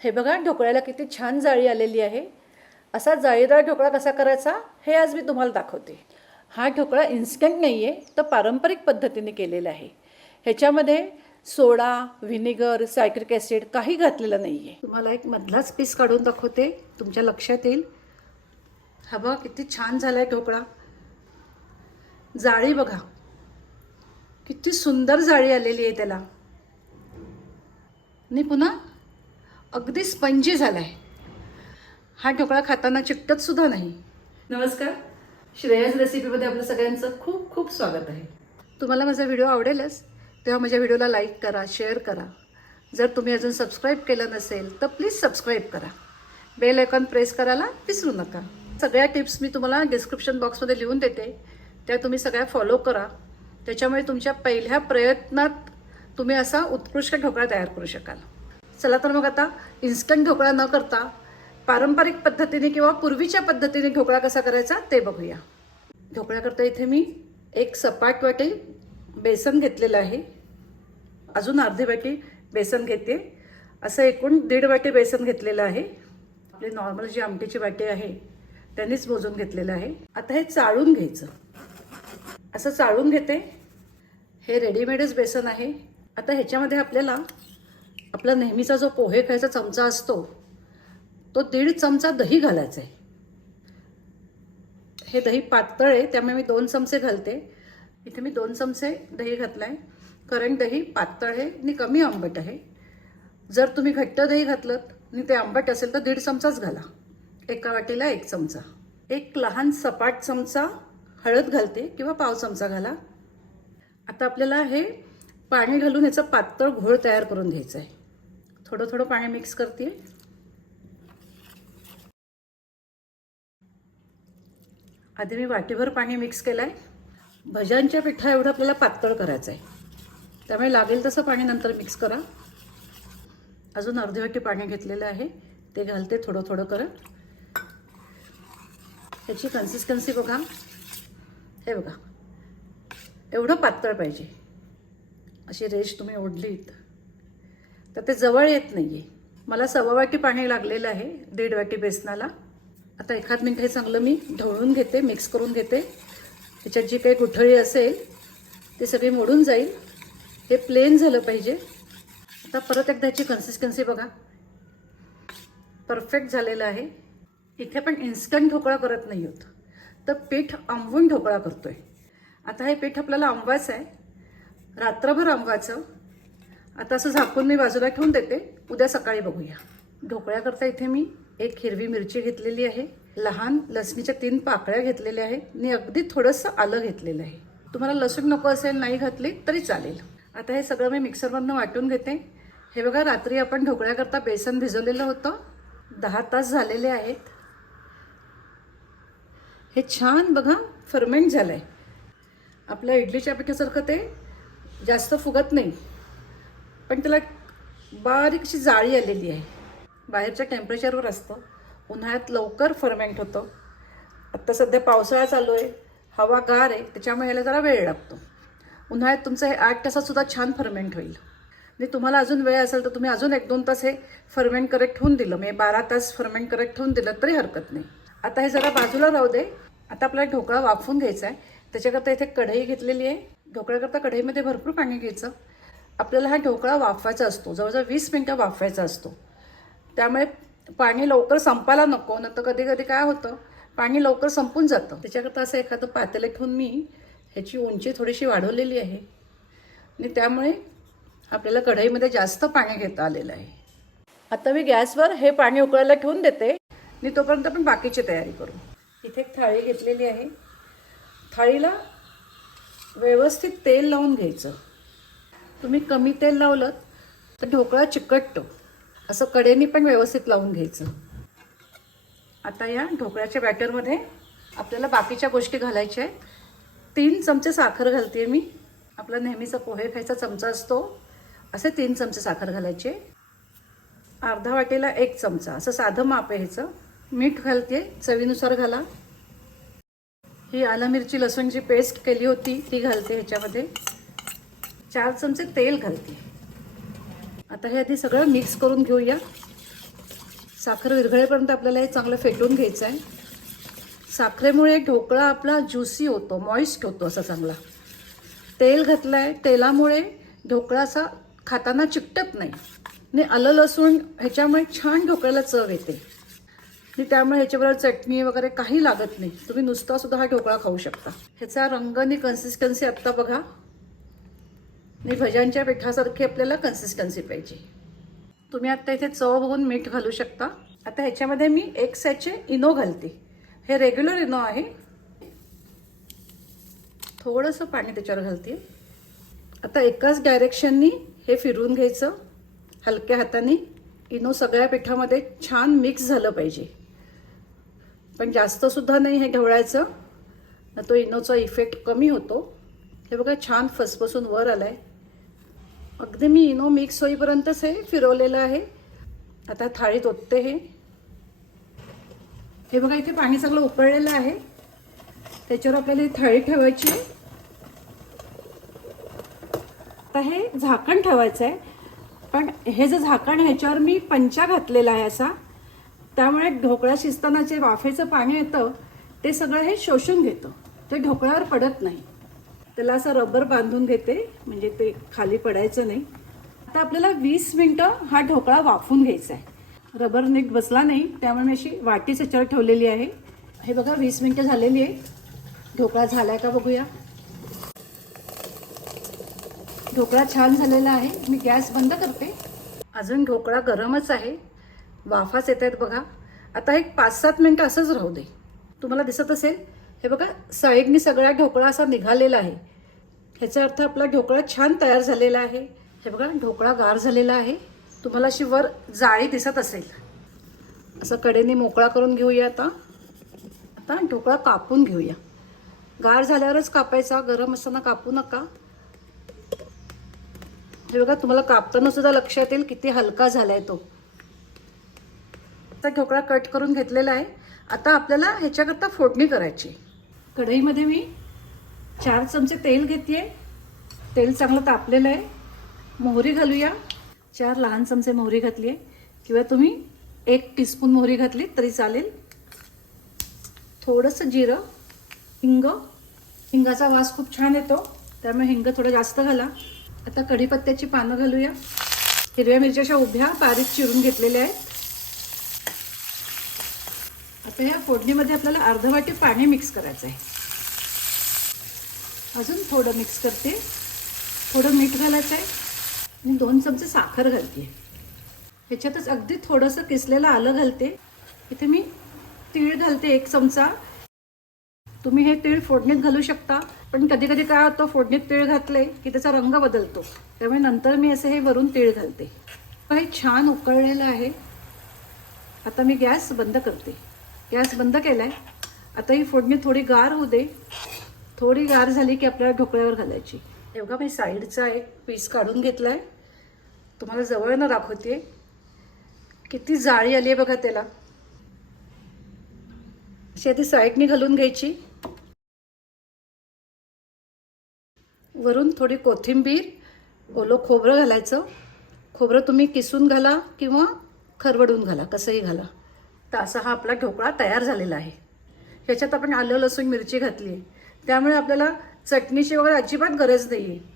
हे बघा ढोकळ्याला किती छान जाळी आलेली आहे. असा जाळीदार ढोकळा कसा करायचा? हे आज मी तुम्हाला दाखवते. हा ढोकळा इन्स्टंट नाही आहे तर पारंपरिक पद्धतीने केलेला आहे. ह्याच्यामध्ये सोडा व्हिनेगर सायक्रिक ॲसिड काही घातलेलं नाही आहे तुम्हाला एक मधलाच पीस काढून दाखवते. तुमच्या लक्षात येईल. हा बघा किती छान झाला आहे ढोकळा. जाळी बघा. किती सुंदर जाळी आलेली आहे त्याला. आणि पुन्हा अगदी स्पंजी झाला आहे हा ढोकळा खाताना चिकटत सुद्धा नाही. नमस्कार. श्रेयस रेसिपीमध्ये आपलं सगळ्यांचं खूप खूप स्वागत आहे. तुम्हाला माझा व्हिडिओ आवडेलच तेव्हा माझ्या व्हिडिओला लाईक करा शेअर करा. जर तुम्ही अजून सबस्क्राईब केलं नसेल तर प्लीज सबस्क्राईब करा. बेल आयकॉन प्रेस करायला विसरू नका. सगळ्या टिप्स मी तुम्हाला डिस्क्रिप्शन बॉक्समध्ये लिहून देते. त्या तुम्ही सगळ्या फॉलो करा. त्याच्यामुळे तुमच्या पहिल्या प्रयत्नात तुम्ही असा उत्कृष्ट ढोकळा तयार करू शकाल. चला तर मग आता इन्स्टंट ढोकळा न करता पारंपरिक पद्धतीने किंवा पूर्वीच्या पद्धतीने ढोकळा कसा करायचा ते बघूया. ढोकळ्याकरता इथे मी एक सपाट वाटी बेसन घेतलेलं आहे. अजून अर्धी वाटी बेसन घेते. असं एकूण दीड वाटी बेसन घेतलेलं आहे. आपली नॉर्मल जी आमटीची वाटी आहे त्यांनीच मोजून घेतलेलं आहे. आता हे चाळून घ्यायचं. असं चाळून घेते. हे रेडीमेडच बेसन आहे. आता ह्याच्यामध्ये आपल्याला आपला नेहमीचा जो पोहे खायचा चमचा असतो तो दीड चमचा दही घालायचा आहे. हे दही पातळ आहे त्यामुळे मी दोन चमचे घालते. इथे मी दोन चमचे दही घातलं आहे कारण दही पातळ आहे आणि कमी आंबट आहे. जर तुम्ही घट्ट दही घातलं आणि ते आंबट असेल तर दीड चमचाच घाला. एका वाटीला एक चमचा. एक लहान सपाट चमचा हळद घालते किंवा पाव चमचा घाला. आता आपल्याला हे पाणी घालून याचं पातळ घोळ तयार करून घ्यायचं आहे. थोडं थोडं पाणी मिक्स करते आधी मी वाटीभर पाणी मिक्स केलं आहे भज्यांच्या पिठा एवढं आपल्याला पातळ करायचं आहे त्यामुळे लागेल तसं पाणी नंतर मिक्स करा. अजून अर्धी वाटी पाणी घेतलेलं आहे. ते घालते थोडं थोडं करत त्याची कन्सिस्टन्सी बघा. हे बघा. एवढं पातळ पाहिजे. अशी रेश तुम्ही ओढलीत. तर ते जवळ येत नाही आहे मला सव्वा वाटी पाणी लागलेलं आहे दीड वाटी बेसनाला. आता एखाद मिनिट हे चांगलं मी ढवळून घेते मिक्स करून घेते. त्याच्यात जी काही गुठळी असेल ती सगळी मोडून जाईल. हे प्लेन झालं पाहिजे. आता परत एकदा ह्याची कन्सिस्टन्सी बघा. परफेक्ट झालेलं आहे. इथे पण इन्स्टंट ढोकळा करत नाही होत. तर पीठ आंबवून ढोकळा करतो आहे आता हे पीठ आपल्याला आंबवायचं आहे. रात्रभर आंबवायचं आता असं झाकून मी बाजूला ठेवून देते. उद्या सकाळी बघूया. ढोकळ्याकरता इथे मी एक हिरवी मिरची घेतलेली आहे. लहान लसणीच्या तीन पाकळ्या घेतलेल्या आहेत आणि अगदी थोडंसं आलं घेतलेलं आहे. तुम्हाला लसूण नको असेल नाही घातली तरी चालेल. आता हे सगळं मी मिक्सरमधनं वाटून घेते. हे बघा रात्री आपण ढोकळ्याकरता बेसन भिजवलेलं होतं. दहा तास झालेले आहेत. हे छान बघा फर्मेंट झालं आहे आपल्या इडलीच्या पिठासारखं ते जास्त फुगत नाही. पण त्याला बारीक अशी जाळी आलेली आहे. बाहेरच्या टेम्परेचरवर असतं. उन्हाळ्यात लवकर फर्मेंट होतं. आत्ता सध्या पावसाळा चालू आहे. हवा गार आहे. त्याच्यामुळे याला जरा वेळ लागतो. उन्हाळ्यात तुमचं हे आठ तासातसुद्धा छान फर्मेंट होईल. मी तुम्हाला अजून वेळ असेल तर तुम्ही अजून एक दोन तास हे फर्मेंट करेक्ट होऊन दिलं. म्हणजे बारा तास फर्मेंट करेक्ट होऊन दिलं तरी हरकत नाही. आता हे जरा बाजूला राहू दे. आता आपल्याला ढोकळा वाफवून घ्यायचा आहे. त्याच्याकरता इथे कढई घेतलेली आहे. ढोकळ्याकरता कढईमध्ये भरपूर पाणी घ्यायचं. आपल्याला हा ढोकळा वाफवायचा असतो. जवळजवळ वीस मिनटं वाफवायचा असतो. त्यामुळे पाणी लवकर संपायला नको नंतर कधी कधी काय होतं पाणी लवकर संपून जातं. त्याच्याकरता असं एखादं पातेलं ठेवून मी ह्याची उंची थोडीशी वाढवलेली आहे. आणि त्यामुळे आपल्याला कढईमध्ये जास्त पाणी घेता आलेलं आहे. आता मी गॅसवर हे पाणी उकळायला ठेवून देते. आणि तोपर्यंत आपण बाकीची तयारी करू. इथे एक थाळी घेतलेली आहे. थाळीला व्यवस्थित तेल लावून घ्यायचं. तुम्ही कमी तेल लावलं तर ढोकळा चिकटतो. असं कडेनी पण व्यवस्थित लावून घ्यायचं. आता या ढोकळ्याच्या बॅटरमध्ये आपल्याला बाकीच्या गोष्टी घालायच्या आहेत. तीन चमचे साखर घालते मी. आपला नेहमीचा पोहे खायचा चमचा असतो. असे तीन चमचे साखर घालायचे. अर्धा वाटेला एक चमचा असं साधं माप आहे ह्याचं. मीठ घालते चवीनुसार घाला. ही आलं मिरची लसूणची पेस्ट केली होती ती घालते ह्याच्यामध्ये. चार चमचे तेल घालते. आता हे आधी सगळं मिक्स करून घेऊया. साखर विरघळेपर्यंत आपल्याला हे चांगलं फेटून घ्यायचं आहे साखरेमुळे ढोकळा आपला ज्युसी होतो मॉइस्ट होतो असा चांगला. तेल घातलं आहे तेलामुळे ढोकळा असा खाताना चिकटत नाही. आणि आलं लसूण ह्याच्यामुळे छान ढोकळ्याला चव येते. आणि त्यामुळे ह्याच्याबरोबर चटणी वगैरे काही लागत नाही. तुम्ही नुसतासुद्धा हा ढोकळा खाऊ शकता. ह्याचा रंग आणि कन्सिस्टन्सी आत्ता बघा. आणि भज्यांच्या पिठासारखी आपल्याला कन्सिस्टन्सी पाहिजे. तुम्ही आत्ता इथे चव बघून मीठ घालू शकता. आता ह्याच्यामध्ये मी एक सॅचे इनो घालते. हे रेग्युलर इनो आहे. थोडंसं पाणी त्याच्यावर घालते. आता एकाच डायरेक्शननी हे फिरवून घ्यायचं. हलक्या हाताने. इनो सगळ्या पिठामध्ये छान मिक्स झालं पाहिजे. पण जास्तसुद्धा नाही हे ढवळायचं. न तो इनोचा इफेक्ट कमी होतो. हे बघा छान फसफसून वर आलाय. अगदी मी इनो मिक्स होईपर्यंतच हे फिरवलेलं आहे. आता थाळीत ओतते हे. हे बघा इथे पाणी सगळं उकळलेलं आहे. त्याच्यावर आपल्याला ही थाळी ठेवायची आहे. आता हे झाकण ठेवायचं आहे पण हे जे झाकण आहे, ह्याच्यावर मी पंचा घातलेला आहे असा. त्यामुळे ढोकळा शिजताना जे वाफेचं पाणी येतं ते सगळं हे शोषून घेतं. ते ढोकळ्यावर पडत नाही. त्याला असं रबर बांधून घेते म्हणजे ते खाली पडायचं नाही. आता आपल्याला वीस मिनटं हा ढोकळा वाफून घ्यायचा आहे रबर नीट बसला नाही त्यामुळे मी अशी वाटीच याच्यावर ठेवलेली आहे. हे बघा वीस मिनटं झालेली आहे. ढोकळा झाला का बघूया. ढोकळा छान झालेला आहे. मी गॅस बंद करते. अजून ढोकळा गरमच आहे. वाफाच येत आहेत बघा. आता एक पाच सात मिनटं असंच राहू दे. तुम्हाला दिसत असेल हे बघा साईडनी सगळा ढोकळा असा निघालेला आहे. ह्याचा अर्थ आपला ढोकळा छान तयार झालेला आहे. हे बघा ढोकळा गार झालेला आहे. तुम्हाला अशी वर जाळी दिसत असेल. असं कडेने मोकळा करून घेऊया आता. आता ढोकळा कापून घेऊया. गार झाल्यावरच कापायचा गरम असताना कापू नका. हे बघा तुम्हाला कापताना सुद्धा लक्षात येईल किती हलका झालाय तो. आता ढोकळा कट करून घेतलेला आहे. आता आपल्याला ह्याच्याकरता फोडणी करायची कढईमध्ये मी चार चमचे तेल घेते तेल चांगलं तापलेलं आहे. मोहरी घालूया. चार लहान चमचे मोहरी घातली आहे किंवा तुम्ही एक टीस्पून मोहरी घातली तरी चालेल. थोडंसं जिरं हिंग. हिंगाचा वास खूप छान येतो. त्यामुळे हिंग थोडं जास्त घाला. आता कढीपत्त्याची पानं घालूया. हिरव्या मिरच्याच्या उभ्या बारीक चिरून घेतलेल्या आहेत. आता या फोडणीमध्ये आपल्याला अर्ध वाटी पाणी मिक्स करायचं आहे अजून थोडं मिक्स करते. थोडं मीठ घालायचं आहे आणि दोन चमचे साखर घालते. ह्याच्यातच अगदी थोडंसं किसलेलं आलं घालते. इथे मी तीळ घालते एक चमचा. तुम्ही हे तीळ फोडणीत घालू शकता. पण कधी कधी काय होतं फोडणीत तीळ घातले की त्याचा रंग बदलतो. त्यामुळे नंतर मी असे हे वरून तीळ घालते. हे छान उकळलेलं आहे. आता मी गॅस बंद करते. गॅस बंद केलाय. आता ही फोडणी थोडी गार होऊ दे. थोडी गार झाली की आपल्याला ढोकळ्यावर घालायची. एवढा मी साईडचा एक पीस काढून घेतलाय. तुम्हाला जवळनं दाखवते. किती जाळी आली आहे बघा त्याला. अशी आधी साईडनी घालून घ्यायची. वरून थोडी कोथिंबीर ओलं खोबरं घालायचं. खोबरं तुम्ही किसून घाला किंवा खरवडून घाला कसंही घाला. तर असा हा आपला ढोकळा तयार झालेला आहे. ह्याच्यात आपण आलं लसूण मिरची घातली. त्यामुळे आपल्याला चटणीची वगैरे अजिबात गरज नाही आहे